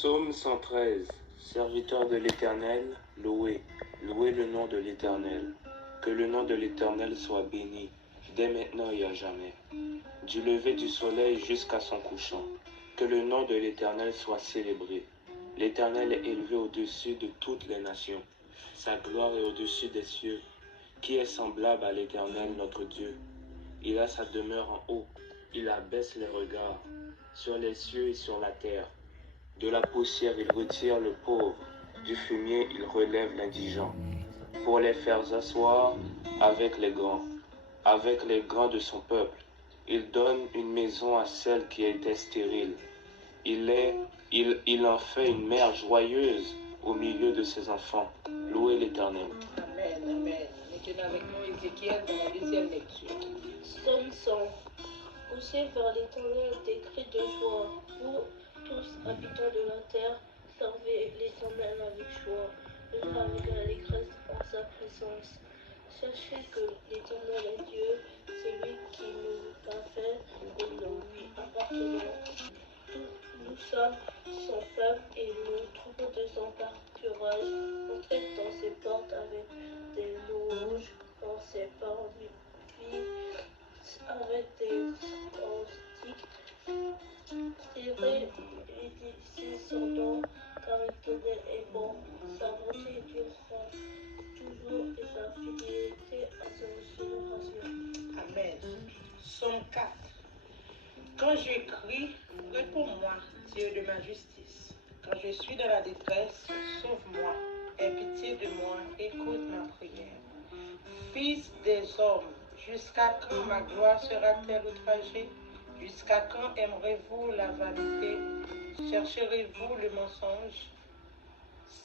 Psaume 113. Serviteur de l'Éternel, louez, louez le nom de l'Éternel. Que le nom de l'Éternel soit béni, dès maintenant et à jamais. Du lever du soleil jusqu'à son couchant. Que le nom de l'Éternel soit célébré. L'Éternel est élevé au-dessus de toutes les nations. Sa gloire est au-dessus des cieux. Qui est semblable à l'Éternel notre Dieu? Il a sa demeure en haut. Il abaisse les regards sur les cieux et sur la terre. De la poussière, il retire le pauvre. Du fumier, il relève l'indigent. Pour les faire asseoir avec les grands de son peuple. Il donne une maison à celle qui était stérile. Il en fait une mère joyeuse au milieu de ses enfants. Louez l'Éternel. Amen, amen. Maintenant avec nous, Ézéchiel, dans la deuxième lecture. Psaume 100. Poussez vers l'Éternel des cris de joie. Vous, tous habitants de la terre, servez l'Éternel avec joie. Venez avec allégresse en sa présence. Sachez que l'Éternel est Dieu, c'est lui qui nous a fait et nous lui appartenons. Nous sommes son peuple et nous trouvons de son pâturage. Entrez dans ses portes avec des louanges, dans ses parvis avec des cantiques. Tirez et dissez son nom, car l'Éternel est bon. Sa bonté durera toujours et sa fidélité à sa génération. Amen. Psaume 4. Quand je crie, réponds-moi, Dieu de ma justice. Quand je suis dans la détresse, sauve-moi. Aie pitié de moi, écoute ma prière. Fils des hommes, jusqu'à quand ma gloire sera-t-elle outragée? Jusqu'à quand aimerez-vous la vanité? Chercherez-vous le mensonge?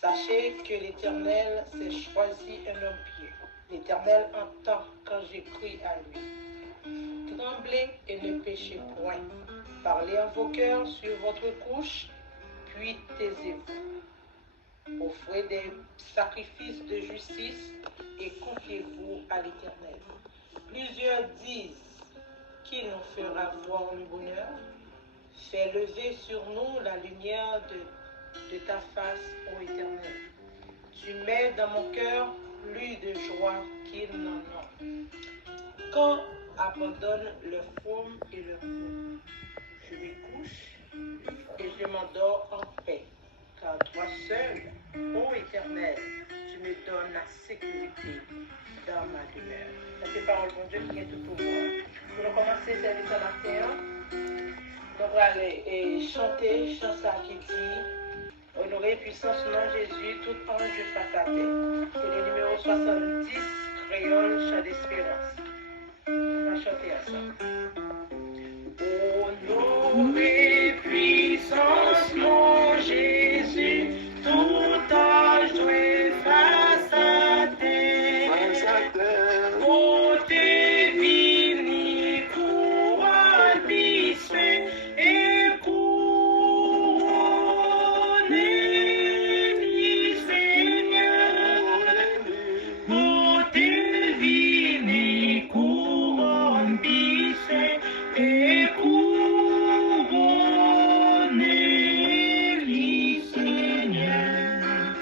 Sachez que l'Éternel s'est choisi un homme pieux. L'Éternel entend quand je crie à lui. Tremblez et ne péchez point. Parlez en vos cœurs sur votre couche, puis taisez-vous. Offrez des sacrifices de justice et confiez-vous à l'Éternel. Plusieurs disent qu'il nous fera voir le bonheur. Fais lever sur nous la lumière de ta face, ô Éternel. Tu mets dans mon cœur plus de joie qu'ils n'en ont. Quand abandonnent leur forme et leur peau, je me couche et je m'endors en paix. Car toi seul, ô Éternel, tu me donnes la sécurité dans ma demeure. Ça c'est parole de Dieu qui est tout pour moi. Nous allons commencer service ce matin. Nous allons aller chanter, chanson qui dit honorer puissance nom Jésus, tout ange face à terre. C'est le numéro 70, créole, chant d'espérance. On va chanter à ça. Honorer puissance nom Jésus, tout ange face à terre. Côté vini, couronne, biscuit et couronne, Seigneur. Côté vini, couronne, biscuit et couronne, Seigneur.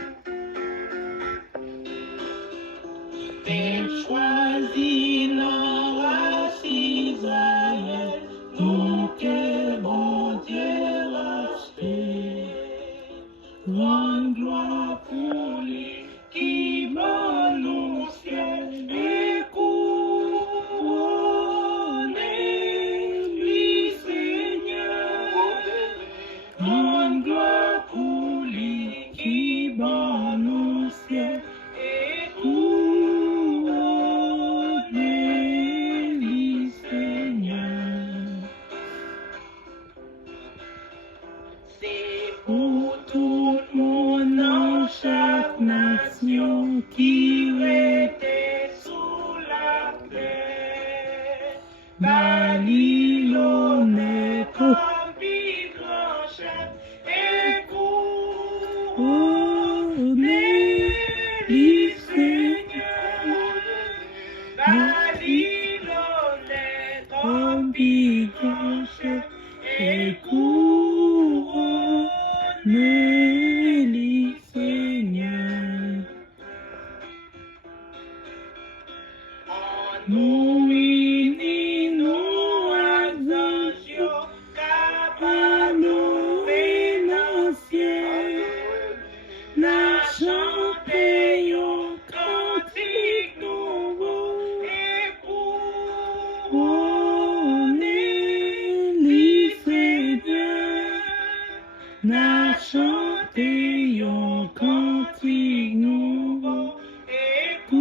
T'es choisi dans la Israël, nous que bon Dieu racheté. Rends gloire pour lui qui m'annonce et couronne lui, Seigneur. Rends gloire pour lui qui m'annonce et couronne lui, Seigneur. C'est pour tout le monde dans chaque nation qui était sous la terre. Babylone est comme grand chef et couronne lui, Seigneur. Babylone est comme grand chef et couronne me lis, Seigneur. Nous unis, nous ascensions, à nous ciel, n'a chanté un cantique nouveau, et pour les Seigneur, n'a chanté un cantique nouveau, et pour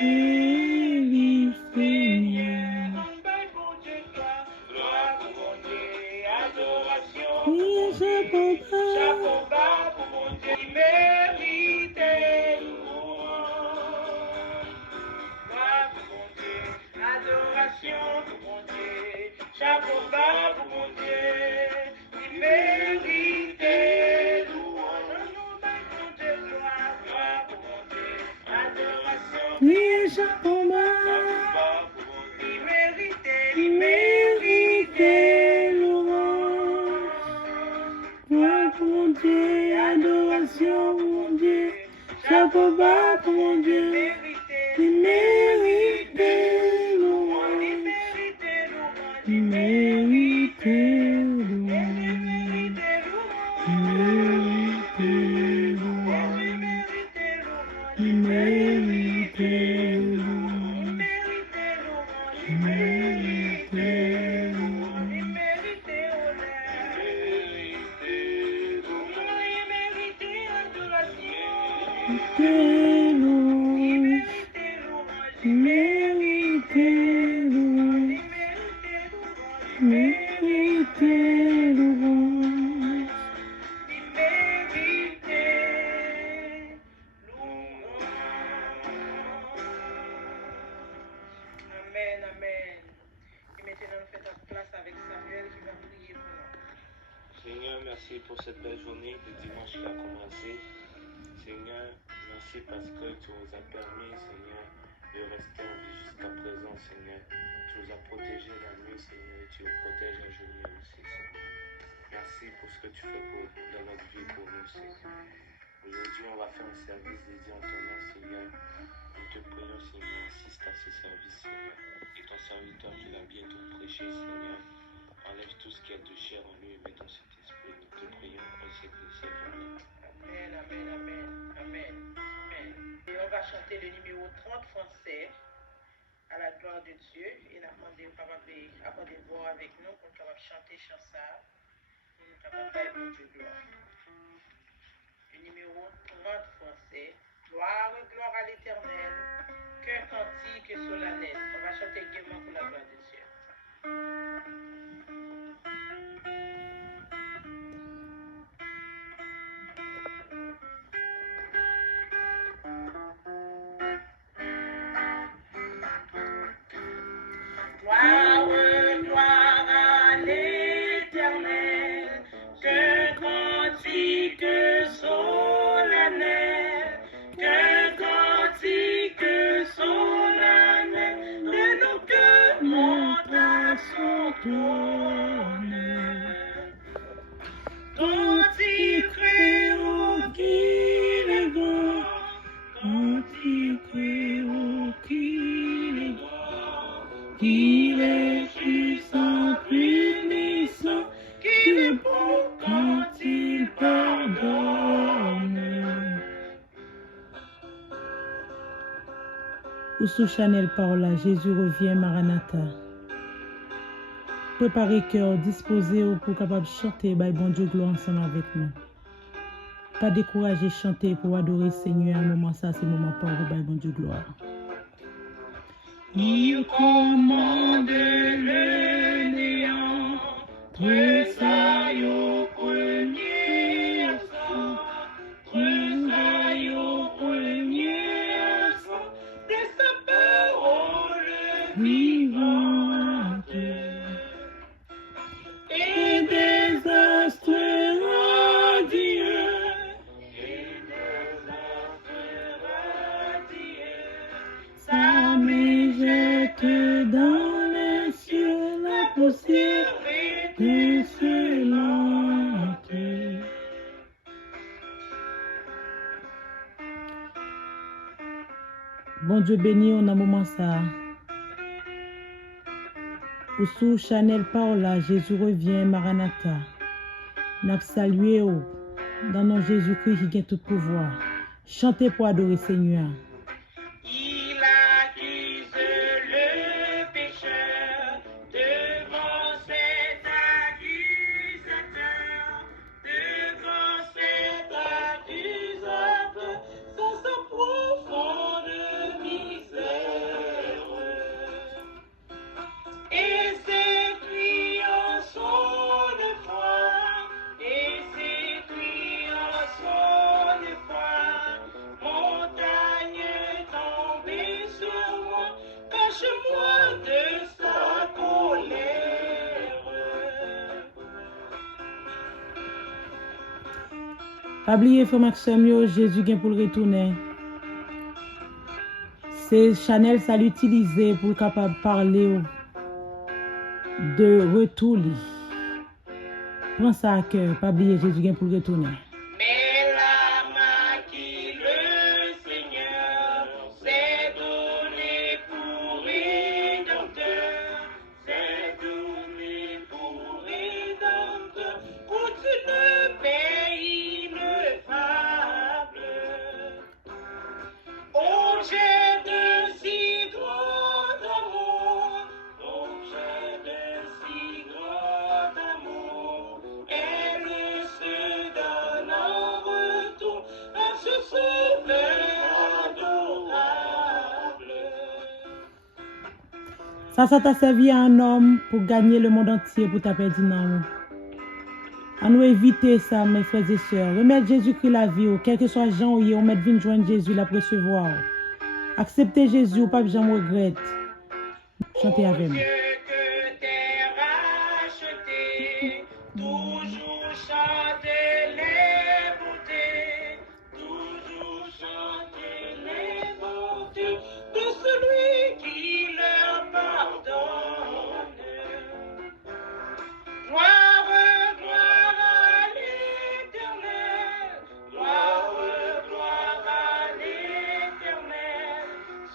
les Seigneur. Oui, chapeau bas pour mon Dieu, il mérite louange. Gloire pour mon Dieu, adoration pour mon Dieu, chapeau bas pour mon Dieu, il mérite louange. Mon Dieu, gloire pour mon Dieu, adoration. Oui, chapeau bas pour mon Dieu, il mérite louange. Gloire pour mon Dieu, adoration pour mon Dieu, chapeau bas pour mon Dieu, il mérite louange, il mérite louange, il mérite louange, il mérite louange, il mérite Amen, amen. Et maintenant, nous faisons place avec Samuel qui va prier pour nous. Seigneur, merci pour cette belle journée de dimanche qui a commencé. Seigneur, merci parce que tu nous as permis, Seigneur, de rester en vie jusqu'à présent, Seigneur. Tu nous as protégés la nuit, Seigneur, et tu nous protèges la journée aussi, Seigneur. Merci pour ce que tu fais dans notre vie pour nous, Seigneur. Aujourd'hui, on va faire un service dédié en ton nom, Seigneur. Nous te prions, Seigneur, assiste à ce service, Seigneur. Et ton serviteur qui va bientôt prêcher, Seigneur, enlève tout ce qu'il y a de chair en lui et mets ton Saint-Esprit. Nous te prions au siècle des siècles. Amen, amen, amen, amen, amen. Et on va chanter le numéro 30 français à la gloire de Dieu. Et nous demandons capable de voir avec nous pour qu'on capable chanter chanson. Pour nous capable faire bon Dieu gloire. Le numéro 30 français. Gloire, gloire à l'Éternel. Qu'un cantique solennel. On va chanter également pour la gloire de Dieu. Gloire, gloire à l'Éternel, qu'un cantique solennel, qu'un cantique solennel, de nos cœurs monte à son trône. Cantique au qu'il est grand, cantique au qu'il est grand, qu'il est puissant, punissant, qu'il est bon quand il pardonne. Oussou Chanel Paola, Jésus revient, Maranatha. Préparez cœur, disposez-vous pour capable chanter, by bon Dieu gloire ensemble avec nous. Pas décourager, chanter pour adorer Seigneur. Un moment ça, c'est moment pour vous, by bon Dieu gloire. Il commande le néant, tressaille au premier instant, tressaille au premier instant, de sa parole vivante. Et des astres radieux, sa main jette dans les cieux la poussière de ceux Bon Dieu béni, on a un moment ça. Ou sous Chanel Paola, Jésus revient, Maranatha. N'a salué dans nom Jésus-Christ qui a tout pouvoir. Chantez pour adorer Seigneur. Il accuse le pécheur devant cet accusateur, sans sa profonde misère. Et ses clients sont de foi, montagne tombée sur moi, cache-moi de sa colère. Pas oublier, frère Maxime, Jésus vient pour le retourner. C'est Chanel, ça l'utiliser pour capable parler de retour. Prends ça à cœur, pas oublier, Jésus vient pour le retourner. Mais l'âme à qui le Seigneur s'est donné pour rédempteur, coûte le pays ineffable. Objet de si grand amour, elle se donne en retour à ce sauveur adorable. Ça t'a servi à un homme pour gagner le monde entier pour ta perdu non. À nous éviter ça, mes frères et sœurs. Remettre Jésus-Christ la vie, quel que soit Jean ou on met venir joindre Jésus, la recevoir. Accepter Jésus, ou pas jamais regrette. Chantez avec moi. Dieu que t'es racheté, toujours chanter les beautés, toujours chanter les beautés de celui qui leur pardonne. Gloire, gloire à l'Éternel, gloire à l'Éternel,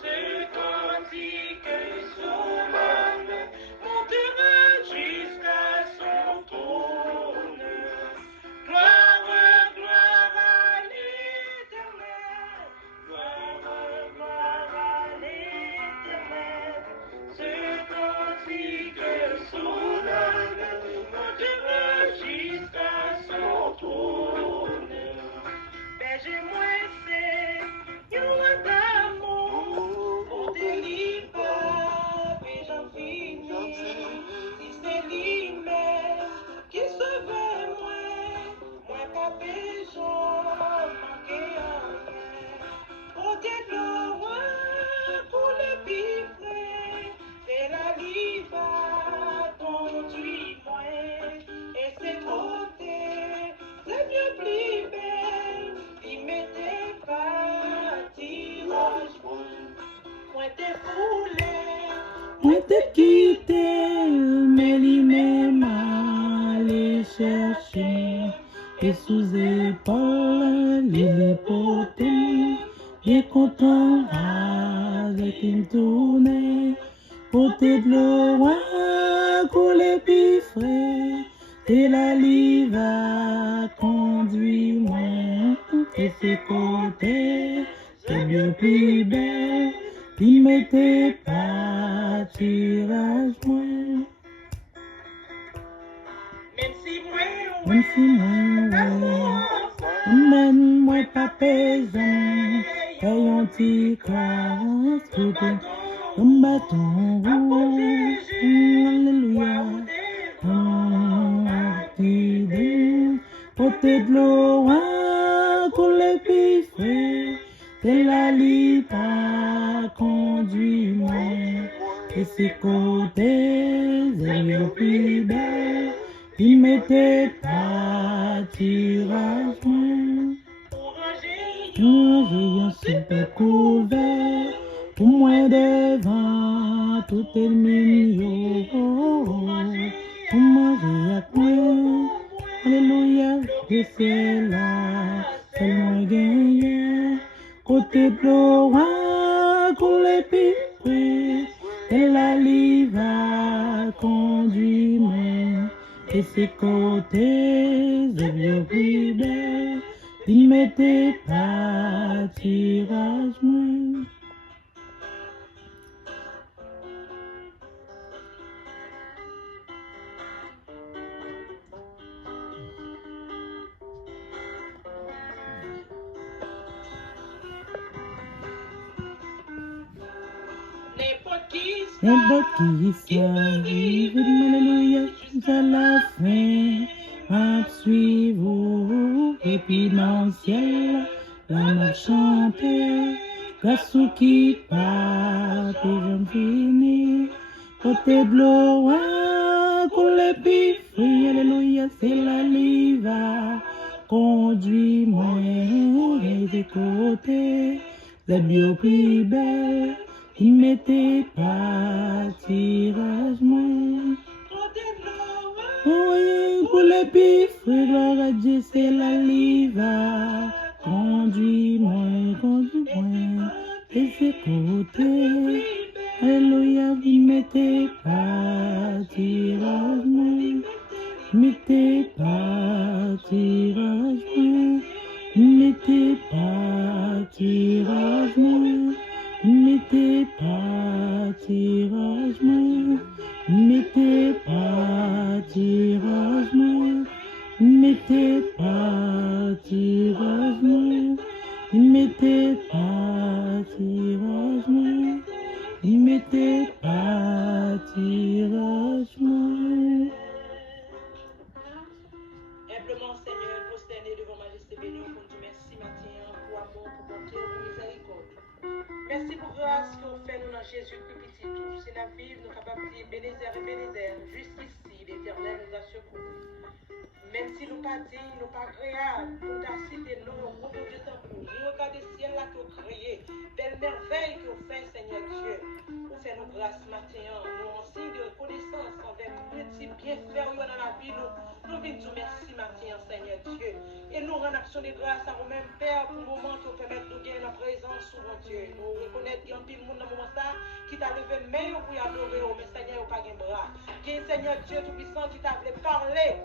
ce cantique solennel montera jusqu'à son trône. Gloire à l'Éternel, gloire à l'Éternel, ce cantique solennel montera jusqu'à son trône. Berger-moi, c'est yon d'amour pour délivrer, et j'en finis. Si c'est lui-même qui sauve moi pas besoin manquer rien. Côté de loin, pour le pifrer, c'est la liva conduit moi. Et c'est côté, c'est mieux plus belle, il m'était pas tirage. Moi t'es foulé, Moi te quitté, mais lui-même allé chercher. Et sous épaule, il est porté. Il est content avec une tournée. Côté de l'eau, couler puis frais. Et la live a conduit moi. Et ses côtés, c'est mieux plus belle. Il m'était pas tirage moi. même si moi, Même si moi, même moi pas paysan, payant petit classe, tout un bâton rouge, alléluia, côté de l'eau, pour les pifres, c'est la lipa conduit moi, et ses côtés, c'est le plus belle. Il m'était pas tirage pour ranger, j'ai un super couvert pour moi devant tout est mignon pour manger à moi alléluia et c'est là seulement gagné côté de l'eau les plus près, et la li va conduire-moi, et ses côtés, de vieux plus belles, il m'était pas tirage moi. N'importe qui s'arrive, alléluia, jusqu'à la fin, à suivre, et puis dans le ciel, la m'a chanté, grâce au qui part, et j'en finis, côté de l'eau, pour les pifris, alléluia, c'est la liva, conduis-moi, et des côtés, les bio plus belles, il m'était pas tirage moi. Oui, pour les pifres, gloire à Dieu, c'est la liva. Conduis-moi, conduis-moi, et ses côtés. Alléluia, il m'était pas tirage moi. Il m'était pas tirage moi. Il m'était pas tirage moi. Mettez pas tirage moi, mettez pas tirage moi, mettez pas tirage moi, mettez pas tirage moi, mettez pas tirage moi. Humblement, Seigneur, prosterné devant Majesté bénie, on dit merci matin pour amour, pour bonté, pour miséricorde. Merci pour grâce que vous faites nous dans Jésus-Christ petit tout. C'est la vie, nous capables de dire Bénézer et Bénézer. Juste ici, l'Éternel nous a secourus. Même si nous pas dignes, nous pas agréables, pour ta cité, nous, au gros Dieu t'en pour. Nous regardons le ciel là que vous créez. Belle merveille que vous faites, Seigneur Dieu. Vous faites nos grâces matin. Nous, en signe de reconnaissance envers multiples bienfaits dans la vie, nous venons dire merci matin, Seigneur Dieu. Et nous rendons action de grâce à vous-même, Père, pour le moment que vous permettez de gagner la présence, mon Dieu. Nous reconnaissons qu'il y a un pile monde dans le moment ça qui t'a levé main pour y adorer, mais Seigneur, il n'y a pas de bras. Qui est Seigneur Dieu Tout-Puissant qui t'a voulu parler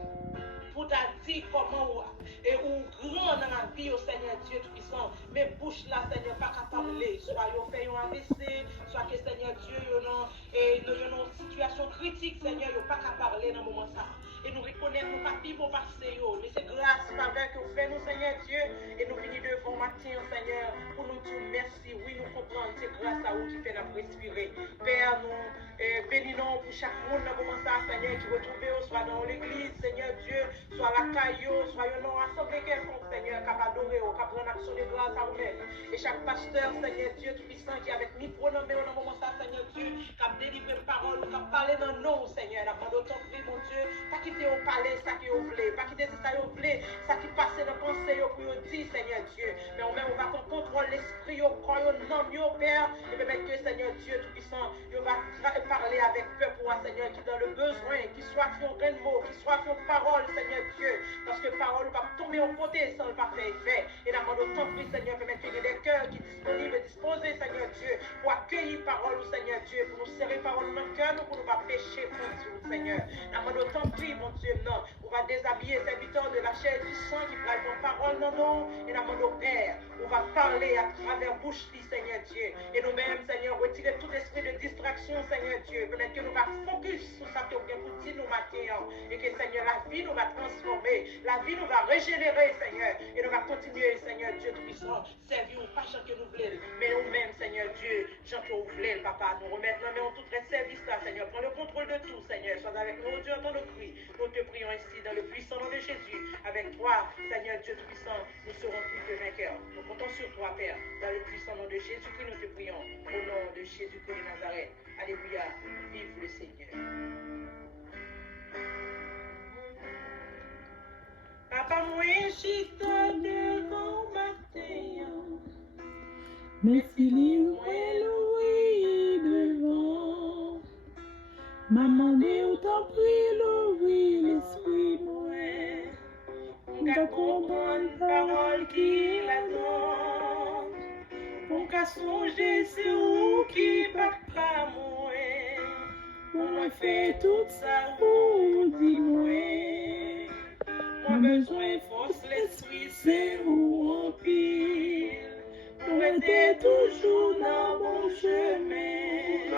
pour t'a dit comment et où grand dans la vie au Seigneur Dieu Tout-Puissant. Mais bouche là, Seigneur, pas qu'à parler. Soit vous fait un AVC, soit que Seigneur Dieu, il y a une situation critique, Seigneur, il n'y a pas qu'à parler dans le moment ça. Et nous reconnaissons nos papiers pour passer, mais c'est grâce, faveur que vous faites, nous, Seigneur Dieu. Et nous venons devant matin, Seigneur, pour nous dire merci. Oui, nous comprenons, c'est grâce à vous qui fait nous respirer. Père, nous bénissons pour chaque monde dans le moment ça, Seigneur, qui retrouve, soit dans l'église, Seigneur Dieu, soit la caillou, soit dans l'assemblée quelconque, Seigneur, qui va adorer, qui va prendre action de grâce à vous-même. Et chaque pasteur, Seigneur Dieu, Tout-Puissant, qui avec micro nommé dans le moment ça, Seigneur Dieu, qui a délivré une parole, qui a parlé dans nous, Seigneur, la demande autant de mon Dieu, pas quitter au palais, ça qui vous voulez, pas quitter ça qui vous voulez, ça qui passe dans la pensée, pour vous dire, Seigneur Dieu, mais on va contrôler l'esprit, au corps, au nom, au Père, et permettre que, Seigneur Dieu, Tout-Puissant, il va parler avec peuple, Seigneur, qui dans le besoin, qui soit fait un mot, qui soit fait une parole, Seigneur Dieu, parce que parole ne va pas tomber au côté sans le pas faire effet. Et la demande autant prie, Seigneur, permettre qu'il y ait des cœurs qui sont disponibles et disposés, Seigneur Dieu, pour accueillir parole, Seigneur Dieu, pour nous serrer parole dans le cœur, nous, pour ne pas pécher contre vous, Seigneur. La demande autant prie, mon Dieu, non, on va déshabiller ces serviteurs de la chair du sang qui prennent ton parole, non, non, et la demande au Père, on va parler à travers bouche, Seigneur Dieu, et nous-mêmes, Seigneur, retirer tout esprit de distraction, Seigneur Dieu, permettre que nous va focus sur ça que vous avez pour dire nous matin, et que, Seigneur, la vie nous va transformer, la vie nous va régénérer, Seigneur, et nous va continuer, Seigneur Dieu Tout-Puissant, servir ou pas Jean que nous voulons, mais nous-mêmes, Seigneur Dieu, Jean que vous voulez, Papa, nous remettons dans tout notre service là, Seigneur, prends le contrôle de tout, Seigneur, sois avec nous, Dieu, entends nos cris, nous te prions ici dans le puissant nom de Jésus, avec toi, Seigneur Dieu Tout-Puissant, nous serons plus que vainqueurs, nous comptons sur toi, Père, dans le puissant nom de Jésus-Christ, nous te prions, au nom de Jésus-Christ de Nazareth, alléluia, vive le Seigneur. Papa, moi, chita devant matin. Mais s'il y a loué devant, maman dit ou t'en prie, loué l'esprit moi. On va comprendre parole qui la donne, pour qu'à songer, c'est où qui papa moi. Moi fait tout ça, ou dis-moi. Moi besoin force l'esprit, c'est où en pile. Pour être toujours dans mon chemin.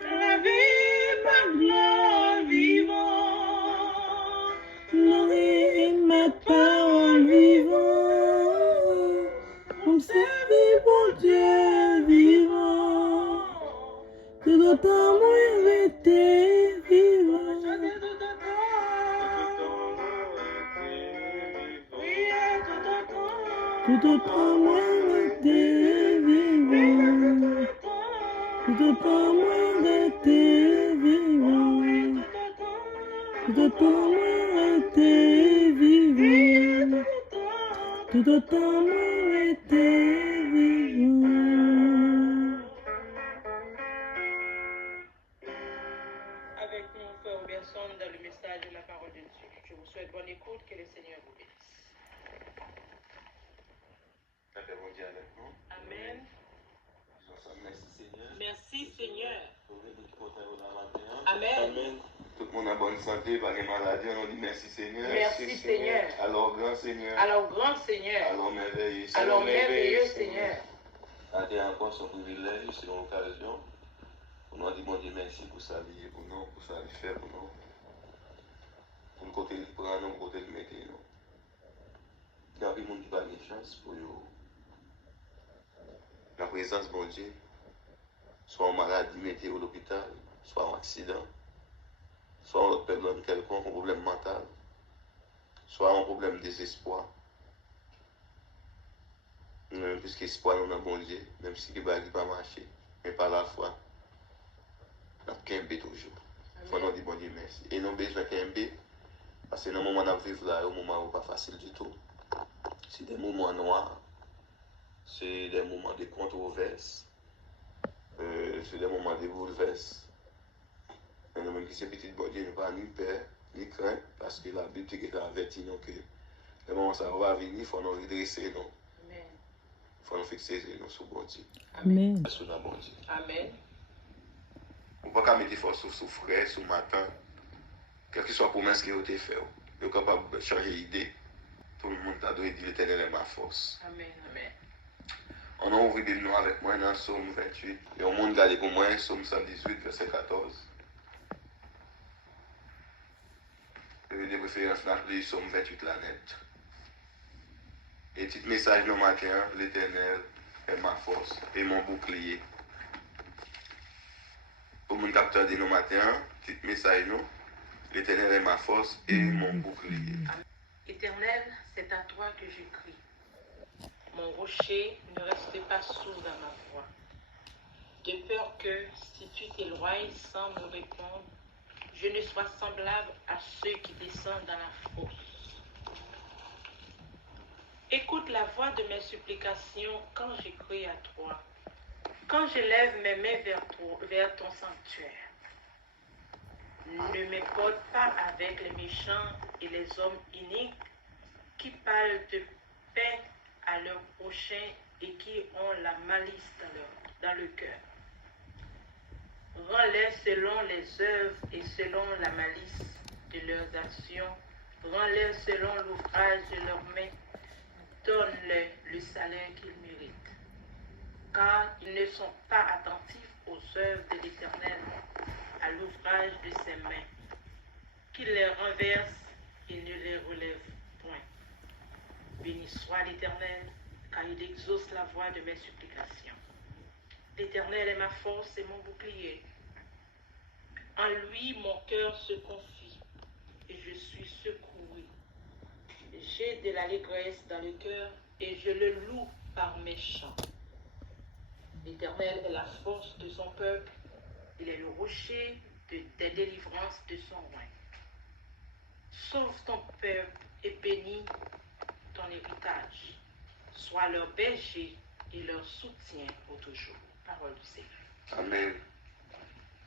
La vie, ma gloire vivant. Nourrir ma parole vivant. Pour servir mon Dieu vivant. Tout autant moi rester vivant. Tout autant moi rester vivant. Tout autant moi rester vivant. Tout autant moi rester vivant. Tout autant moi rester vivant. Avec nous, frère Robertson, dans le message de la parole de Dieu. Je vous souhaite bonne écoute, que le Seigneur vous bénisse. Bon Dieu avec nous. Amen. Merci Seigneur. Merci Seigneur. Amen. Amen. Tout le monde a bonne santé, pas de maladie. On dit merci Seigneur. Merci Seigneur. Alors grand Seigneur. Alors grand Seigneur. Alors merveilleux. Alors merveilleux Seigneur. C'était encore son privilège, c'est une occasion. Pour nous dire bon Dieu merci pour sa vie, pour nous, pour sa vie fait pour nous. Pour le côté de prendre, pour le côté de mettre nous. Il y a des gens qui n'ont pas de chance pour la présence bon Dieu. Soit en maladie, mettez à l'hôpital, soit en accident, soit en problème quelconque, un problème mental, soit un problème de désespoir. Puisque espoir nous dans bon Dieu, même si le bagage n'a pas marché, mais par la foi, nous avons toujours. Il faut nous dire bon Dieu merci. Et nous avons besoin de parce que dans le moment où nous vivons là, au moment où pas facile du tout. C'est des moments noirs, c'est des moments de controverses. C'est des moments de bouleverses. Mais nous, même qui c'est petit bon Dieu, nous pas ni peur, ni crainte, parce que la Bible est avertie nous que le moment où ça va venir, il faut nous redresser, nous. Amen. Il faut nous fixer nous sur bon Dieu. Amen. Sur la bon Dieu. Amen. On ne peut pas mettre force sur frère, sur matin, quelle que soit la promesse qui a été faite. Nous sommes capables de changer d'idée. Tout le monde a donné dire l'éternel est ma force. Amen. Amen. On a ouvert des noms avec moi dans Somme 28. Et on monde garde pour moi Somme 118, verset 14. De préférence, on a appelé Somme 28 la net. Et petit message dans matin, l'éternel est ma force et mon bouclier. Pour mon capteur de nos matins, petit message nous, l'éternel est ma force et mon bouclier. Éternel, c'est à toi que je crie. Mon rocher, ne reste pas sourd à ma voix. De peur que, si tu t'éloignes sans me répondre, je ne sois semblable à ceux qui descendent dans la fosse. Écoute la voix de mes supplications quand je crie à toi, quand je lève mes mains vers ton sanctuaire. Ne m'écoute pas avec les méchants et les hommes iniques qui parlent de paix à leurs prochains et qui ont la malice dans le cœur. Rends-les selon les œuvres et selon la malice de leurs actions. Rends-les selon l'ouvrage de leurs mains. Donne-leur le salaire qu'ils méritent. Car ils ne sont pas attentifs aux œuvres de l'Éternel, à l'ouvrage de ses mains. Qu'il les renverse et ne les relève point. Béni soit l'Éternel, car il exauce la voix de mes supplications. L'Éternel est ma force et mon bouclier. En lui, mon cœur se confie et je suis secoué. J'ai de l'allégresse dans le cœur et je le loue par mes chants. L'Éternel est la force de son peuple. Il est le rocher des délivrances de son roi. Sauve ton peuple et bénis ton héritage. Sois leur berger et leur soutien pour toujours. Parole du Seigneur. Amen.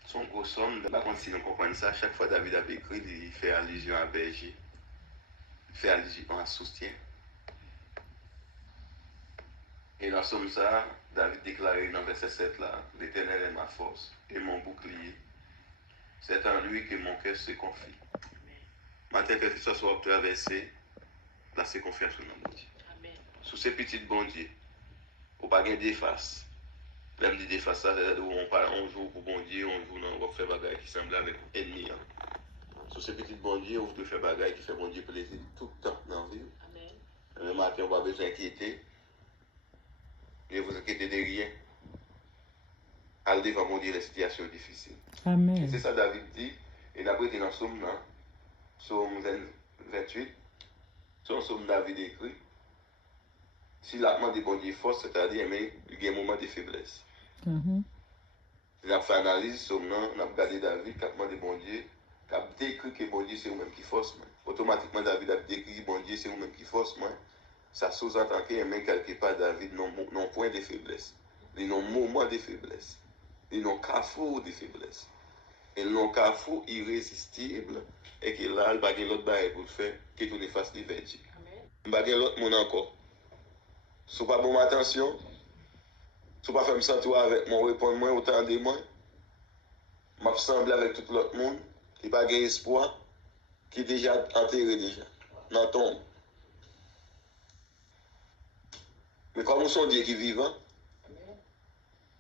Son gros somme, par contre, si nous comprenons ça, chaque fois David a écrit, il fait allusion à berger. Il fait allusion à soutien. Et dans Somme ça, David déclarait dans verset 7 là, l'Éternel est ma force et mon bouclier. C'est en lui que mon cœur se confie. Matin, que ce soit traversé, placez confiance dans mon Dieu. Sous ces petites bon Dieu, ou pas gagner des faces. Même des faces, ça, on joue pour bon Dieu, on joue dans on fait bagaille qui semble avec ennemi. Sous ces petites bon Dieu, on peut faire bagaille qui fait bon Dieu plaisir tout le temps dans la vie. Le matin, on va besoin d'inquiéter. Ne vous inquiétez de rien. Allez devant mon Dieu les situations difficiles. Amen. Et c'est ça David dit. Et d'après, il est dans Somme 28. C'est un Somme David écrit. Si la demande de bon Dieu force, c'est-à-dire, mais il y a un moment de faiblesse. Il a fait analyse, Somme, on a regardé David, qui a demandé bon Dieu, qui a décrit que bon Dieu c'est vous-même qui force. Automatiquement, David a décrit bon Dieu c'est vous-même qui force. Ça sous-entend qu'il y a quelque part David non point de faiblesse. Il y a un moment de faiblesse. Il y a un carrefour de faiblesse. Et le carrefour irrésistible et que là, il n'y a pas l'autre barrière pour le faire, qui est tout efface les vertus. Il n'y a pas l'autre monde encore. Si vous pas bon attention, si vous pas faire me sentir avec moi, répondre moi, autant de moi, m'assembler avec tout l'autre monde, qui n'a pas d'espoir, qui est déjà enterré déjà, dans la tombe. Mais comme on son Dieu qui est vivant,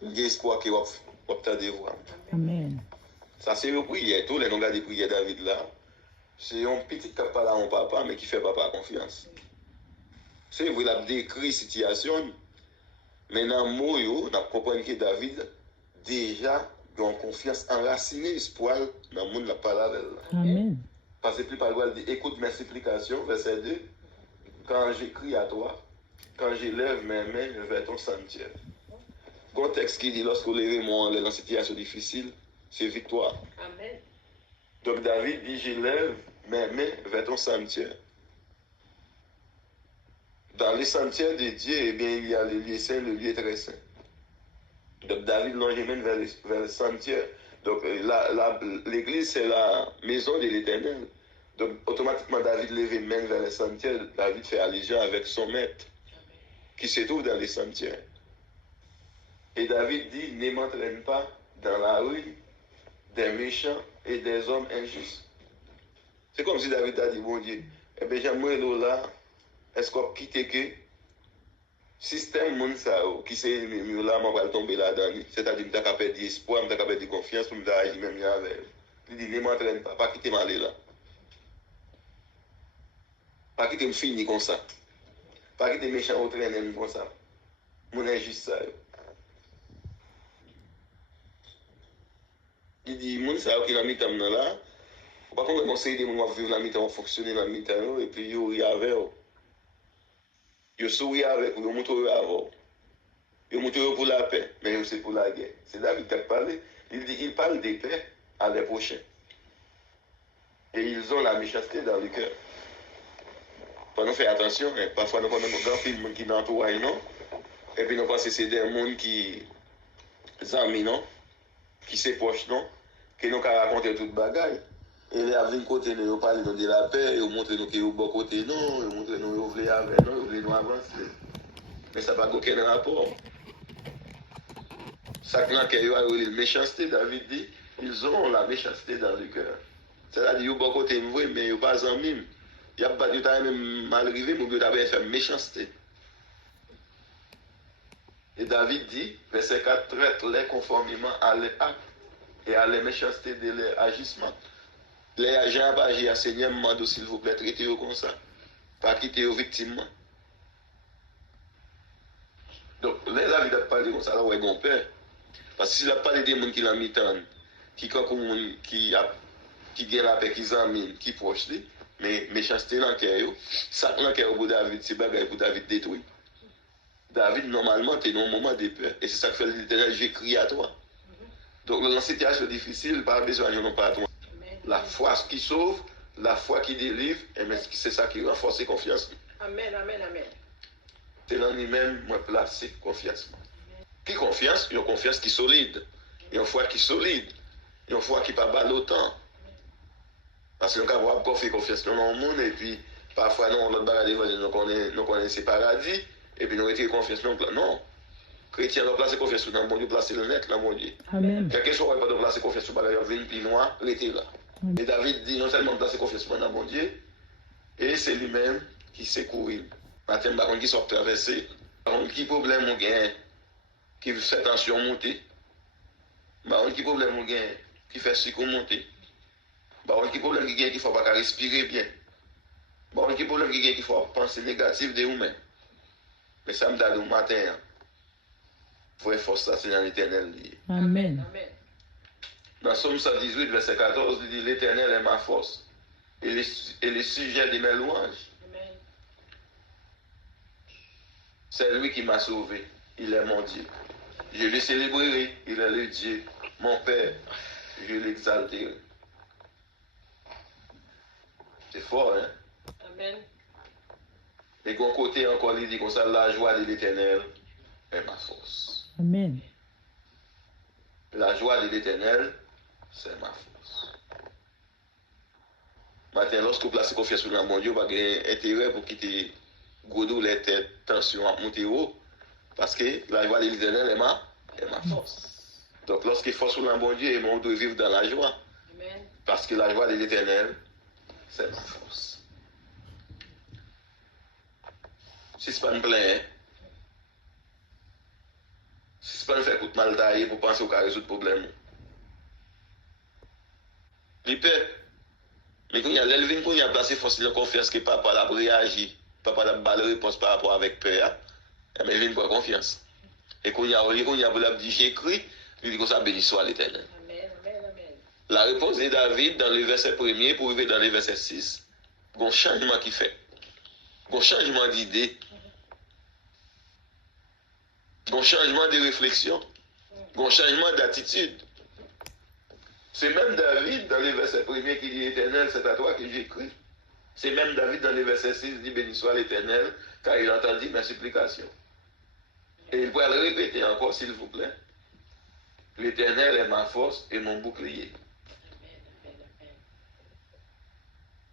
il y a espoir qui va t'aider voir. Amen. Ça c'est une prière, tous les noms de prières David là, c'est un petit qui parle à mon papa, mais qui fait papa confiance. C'est vrai, il a décrit la situation, mais dans le mot, on a compris que David déjà a confiance enracinée, espoir dans le monde de la parole. Amen. Parce que plus par le dit, écoute mes supplications, verset 2, quand j'écris à toi, quand j'élève mes mains vers ton sanctuaire. Contexte qui dit, lorsque vous levez mon dans une situation difficile, c'est victoire. Amen. Donc David dit, j'élève mes mains vers ton sanctuaire. Dans les sanctuaires de Dieu, eh bien, il y a le lieu saint, le lieu très saint. Donc David l'emmène vers le sanctuaire. Donc l'église, c'est la maison de l'Éternel. Donc automatiquement, David lève main vers le sanctuaire. David fait allégeance avec son maître, qui se trouve dans les sanctuaires. Et David dit, ne m'entraîne pas dans la rue des méchants et des hommes injustes. C'est comme si David a dit, bon Dieu, eh bien, j'aimerais là, est-ce qu'on quitte que système moun ça qui c'est là moi va tomber là-dedans, c'est-à-dire que je perdu espoir, je perdu confiance pour me agir même avec. Il dit ne m'entraîne pas quitter m'aller là. Pas quitter me finir comme ça. Pas quitter méchant entraîner comme ça. Mon injuste ça. Il dit moun ça qui dans mi-temps là, pas qu'on conseiller des moun vivre dans mi-temps, fonctionner dans mi-temps et puis yo y avec. Yo sourit avec vous, yo montre avant. Yo montre pour la paix, mais c'est pour la guerre. C'est David qui a parlé. Il dit, il parle de paix à les prochains. Et ils ont la méchanceté dans le cœur. Nous faire attention, hein. Parfois nous avons un grand film qui n'entoure, non? Et puis nous pensons que c'est des gens qui amis, non? Qui se proches, non? Qui nous racontent toute bagaille. Et les amis côté nous parlent de la paix, ils montrent nous qu'ils sont bon côté non, ils montrent nous qu'ils veulent avec nous, ils veulent nous avancer. Mais ça n'a pas aucun rapport. Ça qui a la méchanceté, David dit, ils ont la méchanceté dans le cœur. C'est-à-dire qu'ils sont bon côté nous, mais ils ne sont pas en mime. Il n'y a pas de temps même mal arrivé, mais ils ont fait méchanceté. Et David dit, verset 4, traite-les conformément à leurs actes et à la méchanceté de leurs agissements. Les agents pas agir à Seigneur, demande s'il vous plaît, traitez-vous comme ça. Pas quitter aux victimes. Donc, les David a parlé comme ça, là, ouais, mon père. Parce que s'il a parlé des gens qui l'ont mis en, qui gagne la paix, qui examine, qui proche, mais méchanceté dans le cœur, ça dans le cœur pour David, c'est bagaille pour David détruit. David, normalement, tu es dans un moment de peur. Et c'est ça que fait l'Éternel, j'ai crié à toi. Donc, dans une situation difficile, pas besoin de non pas à toi. La foi qui sauve, la foi qui délivre, et c'est ça qui renforce confiance. Amen, amen, amen. C'est dans lui-même, moi, placer confiance. Qui confiance? Une confiance qui est solide. Une foi qui est solide. Une foi qui n'est pas balle autant. Parce qu'on peut avoir confiance dans le monde, et puis parfois, nous, l'autre bagarre, nous connaissons ces paradis, et puis nous retirer confiance. Non. Chrétien doit placer confiance dans bon Dieu, placer le net dans bon Dieu. Amen. Quel que soit pas de placer confiance sur bagaille, vient plus loin, rester là. Amen. Et David dit non seulement placer confiance dans bon Dieu, et c'est lui-même qui sait courir. Matin, par contre, qui sort traverser, par contre, qui problème on gagne, qui fait tension monter, par contre, qui problème on gagne, qui fait sucre monter, par contre, qui problème qui gagne, qu'il faut pas respirer bien, par contre, qui problème qui gagne, qu'il faut penser négatif de vous-même. Mais ça me donne au matin. Faut force ça, c'est dans l'éternel. Amen. Dans Somme 118, verset 14, il dit l'éternel est ma force et le sujet de mes louanges. Amen. C'est lui qui m'a sauvé. Il est mon Dieu. Je le célébrerai. Il est le Dieu. Mon Père, je l'exalterai. C'est fort, hein? Amen. Et d'un côté encore, il dit comme ça, la joie de l'éternel est ma force. Amen. La joie de l'éternel, c'est ma force. Maintenant, lorsque vous placez confiance sur mon Dieu, vous avez intérêt pour quitter Godot, les têtes, tension à monter haut. Parce que la joie de l'éternel est ma force. Donc, lorsqu'il faut sur mon Dieu, on doit vivre dans la joie. Amen. Parce que la joie de l'éternel, c'est ma force. Si ce n'est pas une plainte, si ce n'est pas une fait coup de mal taillé pour penser qu'on va résoudre le problème. Il peut. Mais quand il y a l'élevin, quand il y a placé force de confiance que papa l'a réagi, papa l'a balle réponse par rapport avec peur, mais il vient pour confiance. Et quand il y a dit j'écris, il dit que ça béni soit l'éternel. Amen. Amen. Amen. La réponse de David dans le verset 1er pour arriver dans le verset 6. Il y a un changement qui fait. Il y a un changement d'idée. Il y a un changement de réflexion. Il y a un changement d'attitude. C'est même David dans le verset 1er qui dit éternel, c'est à toi que j'écris. C'est même David dans le verset 6 qui dit béni soit l'éternel, car il entendit mes supplications. Et il pourrait le répéter encore, s'il vous plaît. L'éternel est ma force et mon bouclier.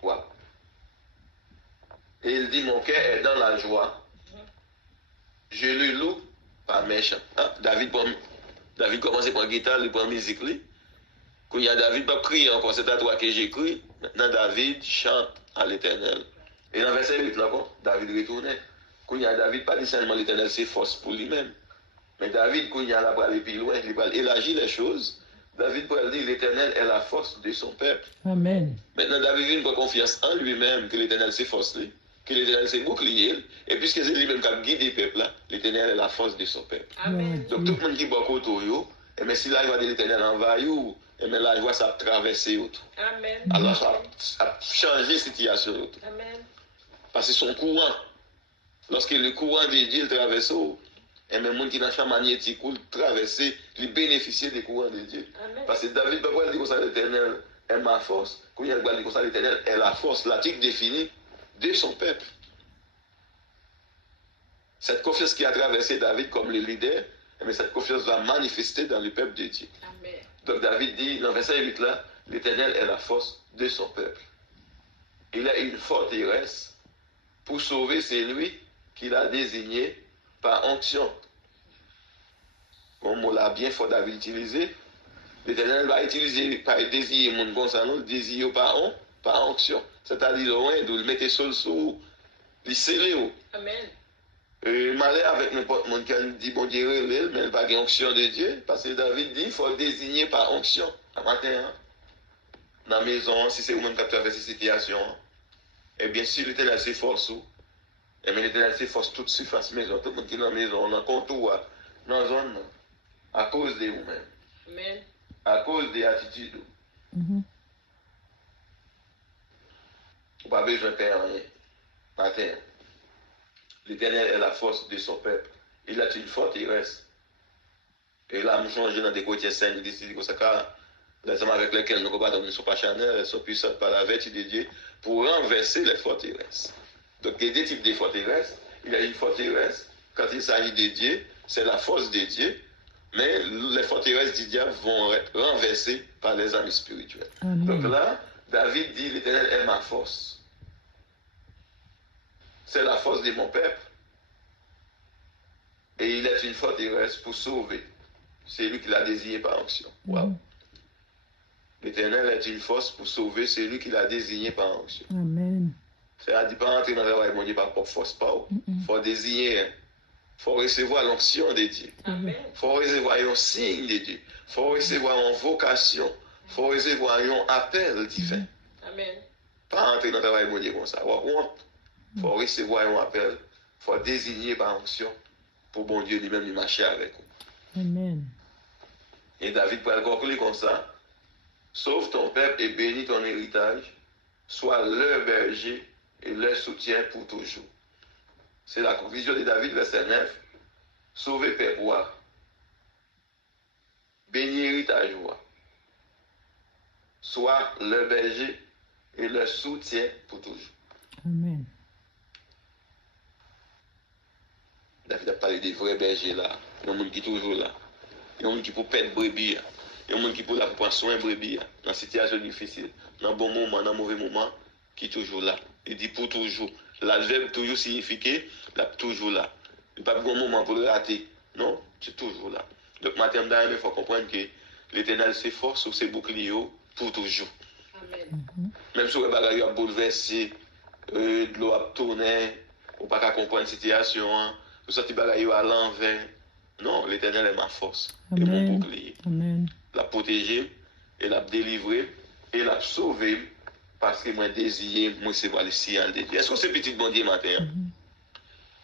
Voilà. Et il dit, mon cœur est dans la joie. Je le loue pas méchant. Hein? David commence par la guitare, il prend la musique. Quand il y a David, pas crier encore, c'est à toi que j'écris. Maintenant, David chante à l'éternel. Et dans le verset 8, là, David retournait. Quand il y a David, pas nécessairement l'éternel, c'est force pour lui-même. Mais David, quand il y a là pour aller plus loin, il va élargir les choses. David peut dire l'éternel est la force de son peuple. Amen. Maintenant, David vient prendre confiance en lui-même que l'éternel c'est force, que l'éternel c'est bouclier. Et puisque c'est lui-même qui a guidé le peuple, l'éternel est la force de son peuple. Amen. Donc tout le monde qui boit autour, et si la joie de l'éternel envahit, et la joie ça a traversé autour. Amen. Alors ça a changé la situation. Amen. Parce que son courant, lorsque le courant de Dieu traverse, et même les gens qui dans le champ magnétique traversent, ils bénéficient des courants de Dieu. Amen. Parce que David ne peut pas dire que l'éternel est ma force. Quand il dit que l'éternel est la force, l'article défini de son peuple. Cette confiance qui a traversé David comme le leader, mais cette confiance va manifester dans le peuple de Dieu. Amen. Donc David dit dans verset 8 là, l'éternel est la force de son peuple. Il a une forteresse pour sauver celui qu'il a désigné par onction. Bon mot là bien fort David utilisé. L'éternel va utiliser par désigner mon concernant, désigner par onction. C'est-à-dire loin de le mettre sur le sous, le serrer. Amen. Malheur avec n'importe monde qui dit bon Dieu, mais il pas de onction de Dieu. Parce que David dit il faut désigner par onction. Un matin, hein, dans la maison, si c'est vous-même qui traverse cette situation, et bien sûr l'éternel c'est force. Et bien l'éternel c'est force toute surface maison. Tout le monde qui est dans la maison, dans le contour, dans la zone, à cause de vous-même. Amen. À cause des attitudes. Vous n'avez pas besoin de faire rien. Matin. L'éternel est la force de son peuple. Il a une forteresse. Et là, nous changeons dans des côtés saints, nous décidons que ça, les hommes avec lesquels nous combattons ne sont pas charnels, elles sont puissantes par la vertu de Dieu pour renverser les forteresses. Donc, il y a deux types de forteresses. Il y a une forteresse, quand il s'agit de Dieu, c'est la force de Dieu, mais les forteresses du diable vont être renversées par les amis spirituels. Amen. Donc là, David dit, l'éternel est ma force. C'est la force de mon peuple. Et il est une forteresse pour sauver. C'est lui qui l'a désigné par onction. Wow. L'Éternel est une force pour sauver celui qui l'a désigné par onction. Amen. C'est-à-dire, pas entrer dans le travail, mon Dieu, par propre force, pas. Il faut désigner. Il faut recevoir l'onction de Dieu. Amen. Il faut recevoir un signe de Dieu. Il faut recevoir une vocation. Il faut recevoir un appel divin. Amen. Pas entrer dans le travail, mon Dieu, comme ça. Il faut recevoir un appel. Il faut désigner par onction pour bon Dieu lui-même lui marcher avec vous. Amen. Et David peut le conclure comme ça. Sauve ton peuple et bénis ton héritage. Sois leur berger et leur soutien pour toujours. C'est la conclusion de David, verset 9. Sauvez peuple, bénis héritage, sois leur berger et leur soutien pour toujours. Amen. David a parlé des vrais bergers là. Il y a un monde qui est toujours là. Il y a un monde qui peut perdre brebis. Il y a un monde qui peut là pour prendre soin de brebis. Dans une situation difficile, dans un bon moment, dans un mauvais moment, qui est toujours là. Il dit pour toujours. L'adverbe toujours signifie qu'il est toujours là. Il n'y a pas de moment pour le rater. Non, c'est toujours là. Donc, maintenant, il faut comprendre que l'Éternel s'efforce sur ses boucliers pour toujours. Amen. Même si le bagage a bouleversé, de l'eau a tourné, on ne peut pas comprendre la situation, tout ça, le bagage à l'envers. Non, l'Éternel est ma force et mon bouclier. Amen. L'a protégé, et l'a délivré, et l'a sauvé, parce que moi désiré, moi c'est voir le signal de Dieu. Est-ce que c'est petit bon Dieu matin?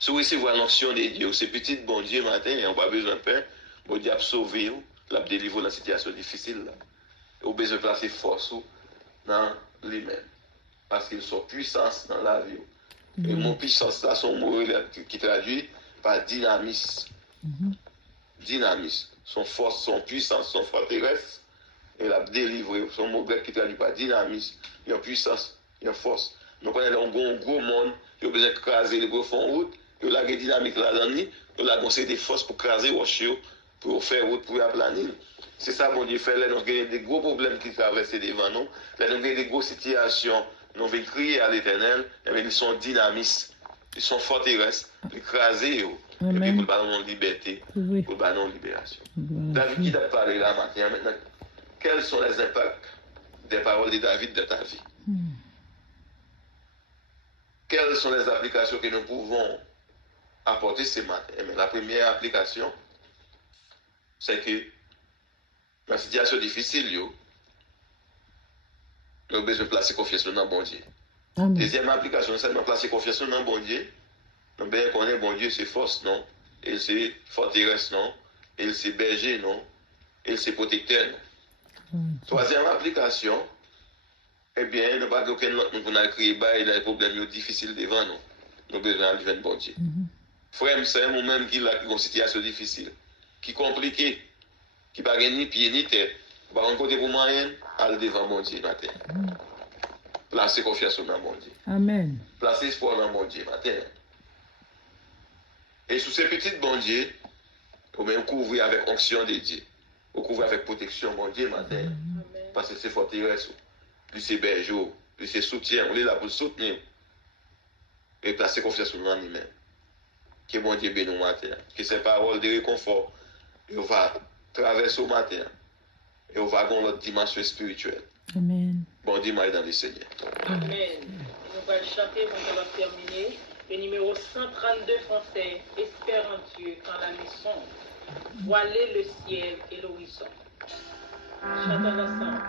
Si vous recevez l'onction de Dieu, c'est petit bon Dieu matin, on n'a pas besoin de pain, bon Dieu a sauvé, l'a délivré dans la situation difficile. Et on a besoin de placer force dans lui-même. Parce qu'il sont puissance dans la vie. Et mon puissance là, son mot qui traduit par dynamisme. Dynamisme. Son force, son puissance, son forteresse. Et l'a délivré. Son mot grec qui traduit par dynamisme. Il y a puissance, il y a force. Donc on est dans un gros monde, il y a besoin de craser les gros fonds route. Il y a la dynamique là-dedans. Il y a des forces pour craser roche, pour faire route, pour aplanir. C'est ça, bon Dieu, fait. Là, nous avons des gros problèmes qui traversent devant nous. Là, nous avons des grosses situations. Nous avons crié à l'Éternel. Ils sont dynamistes. Ils sont forteresses. Ils crasent. Et puis, pour le ballon de liberté. Pour le ballon de libération. David, qui t'a parlé là maintenant? Maintenant, quels sont les impacts des paroles de David dans ta vie? Quelles sont les applications que nous pouvons apporter ce matin? Mais la première application, c'est que dans la situation difficile, nous avons besoin de placer confiance dans bon Dieu. Amen. Deuxième application, c'est de placer confiance dans bon Dieu. Nous devons connaître bon Dieu, c'est force, non? Il c'est forteresse, non? Il c'est berger, non? Il c'est protecteur, non? Troisième application, eh bien, nous n'avons pas aucun autre nous avons créé, il y a des problèmes difficiles devant nous. Nous avons besoin de bon Dieu. Frère, c'est un moment qui a une situation difficile, qui est compliquée, qui n'a ni pied ni tête. On va rencontrer pour moyen, aller devant mon Dieu matin. Placez confiance dans mon Dieu. Amen. Placez espoir dans mon Dieu matin. Et sous ces petites bon Dieu, on va couvrir avec onction de Dieu. On couvrir avec protection mon Dieu matin. Amen. Parce que c'est forteresse, lui c'est berger, lui c'est soutien, on est là pour soutenir. Et placer confiance dans lui-même. Que mon Dieu bénisse matin. Que ces paroles de réconfort, et on va traverser au matin. Et on va avoir notre dimension spirituelle. Amen. Bon dimanche dans le Seigneur. Amen. Nous allons chanter quand on va terminer. Le numéro 132 français. Espère en Dieu quand la nuit sombre. Voilez le ciel et l'horizon. Chantons ensemble.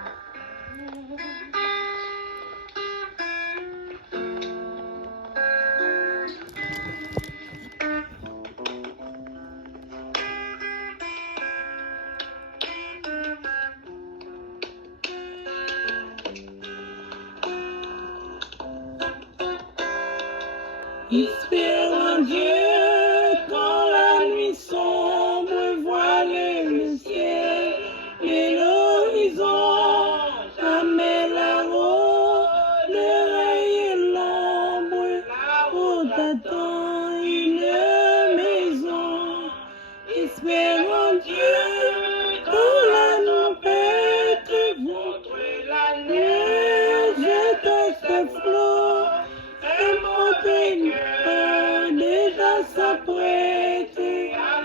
Espère en Dieu quand la nuit sombre voilait le ciel et l'horizon. Jamais là-haut le règne et l'ombre, là-haut t'attend une maison. Espère en Dieu quand la tempête contre la neige jette ses flots. Un montagneux déjà s'apprête à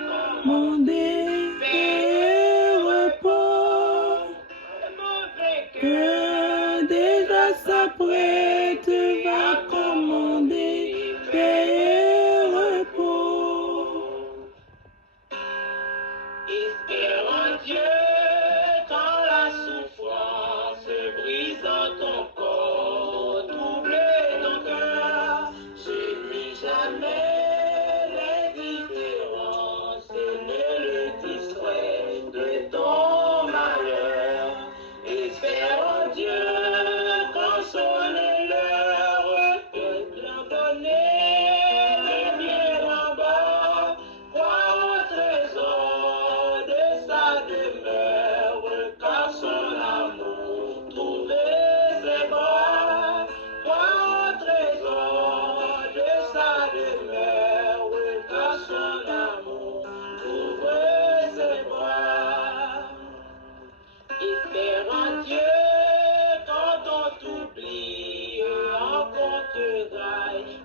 jamais les différences ne le distraient de ton malheur. Espère en Dieu, consolez-leur, leur donner le bien en bas, croire au trésor de sa demeure, car son amour trouvait ses bras, croire au trésor de sa demeure, car son amour trouvait ses bras. Espère en Dieu quand on t'oublie, on comptera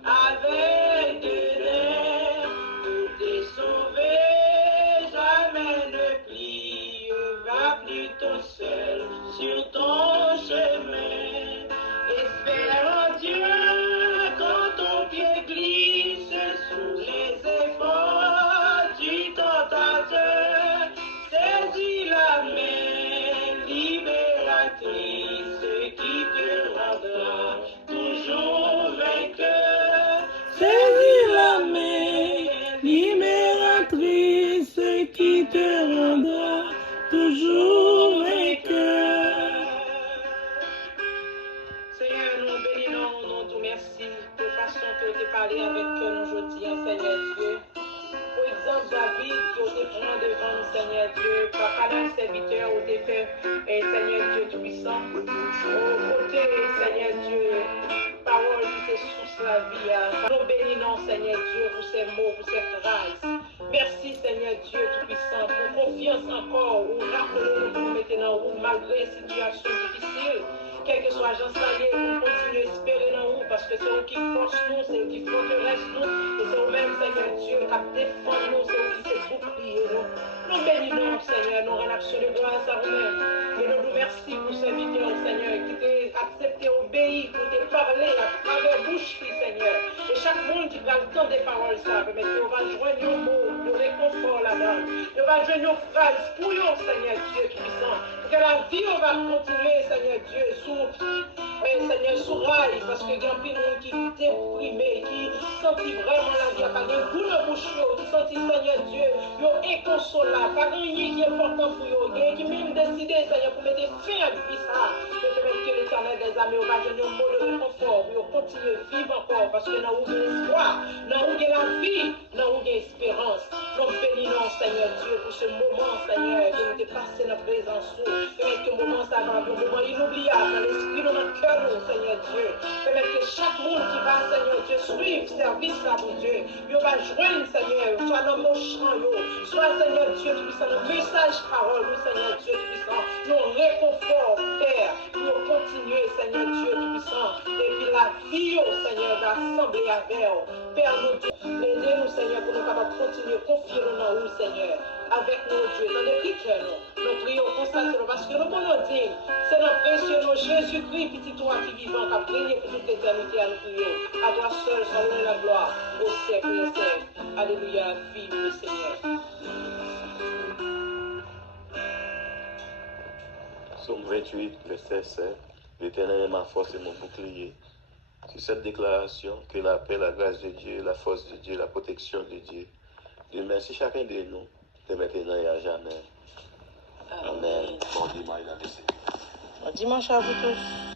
avec dédain. Tout est sauvé, jamais ne plie, va plutôt seul sur ton chemin. Espère en Dieu quand ton pied glisse sous les efforts du tentateur. Saisis la main libératrice qui te rendra toujours vainqueur. Saisis la main libératrice qui te rendra toujours vainqueur. Seigneur, nous bénissons, nous te merci de façon que tu parlé avec nous aujourd'hui, Seigneur Dieu. Pour exemple, David, qui te prend devant nous, Seigneur Dieu, papa d'un serviteur, où tu fait, Seigneur Dieu Tout-Puissant, au côté, Seigneur Dieu, parole qui te source la vie. Nous bénissons, Seigneur Dieu, pour ces mots, pour ces grâces. Merci, Seigneur Dieu Tout-Puissant, pour confiance encore, où rappelez-nous maintenant, où malgré les situations difficiles, quel que soit Jean Salier, pour continuer à espérer dans vous, parce que c'est eux qui forcent nous, c'est eux qui fortalecent nous, et c'est eux-mêmes, Seigneur Dieu, qui défendent nous, c'est eux qui se bouclier nous. Nous bénissons, Seigneur, nous rendons absolument grâce à vous-même. Et nous nous remercions pour ce vidéo, Seigneur, qui t'a accepté, obéi, pour te parler à travers bouche, Seigneur. Et chaque monde qui va entendre des paroles, ça, mais on va joindre nos mots, nos réconfort là-dedans. On va joindre nos phrases pour nous, Seigneur Dieu Tout-Puissant. Pour que la vie, on va continuer, Seigneur Dieu, Seigneur, sous rail, parce que il y a un peu de monde qui est déprimé, qui sentit vraiment la vie, pas de goût de bouche, qui sentit, Seigneur Dieu, ils sont inconsolable, pas rien qui est important pour eux, qui même décidé, Seigneur, pour mettre fin à vie, ça, de permettre que l'Éternel des armées, on va donner un mot de réconfort, pour continuer à vivre encore, parce que dans où il y a l'espoir, dans où il y a la vie, dans où il y a l'espérance. Nous bénissons, Seigneur Dieu, pour ce moment, Seigneur, de nous passer notre présence, permettre que ce moment, ça va, un moment inoubliable, dans l'esprit de notre cœur, Seigneur Dieu. Permettre que chaque monde qui va, Seigneur Dieu, suivre service là, mon Dieu, il va joindre, Seigneur, soit dans nos chants, soit, Seigneur Dieu, puissant, nos messages, paroles, Seigneur Dieu, puissant, nos réconfort, Père, pour continuer, Seigneur Dieu, puissant, et puis la vie, Seigneur, d'assembler avec eux. Père, nous Dieu, aidez-nous, Seigneur, pour nous capables de continuer, confier-nous dans vous, Seigneur, avec nos dieux, dans les critères, nous prions, constatons, parce que nous pouvons dire, c'est notre précieux nom, Jésus-Christ, petit toi qui vivant, qui a brillé pour toute l'éternité, à nous prions. À toi seul, soit la gloire, au siècle des siècles. Alléluia, vive le Seigneur. Psaume 28, verset 7. L'Éternel est ma force et mon bouclier. Sur cette déclaration, que la paix, la grâce de Dieu, la force de Dieu, la protection de Dieu, Dieu merci chacun de nous, de maintenant et à jamais. Amen. Bon dimanche à vous tous. Bon dimanche à vous tous.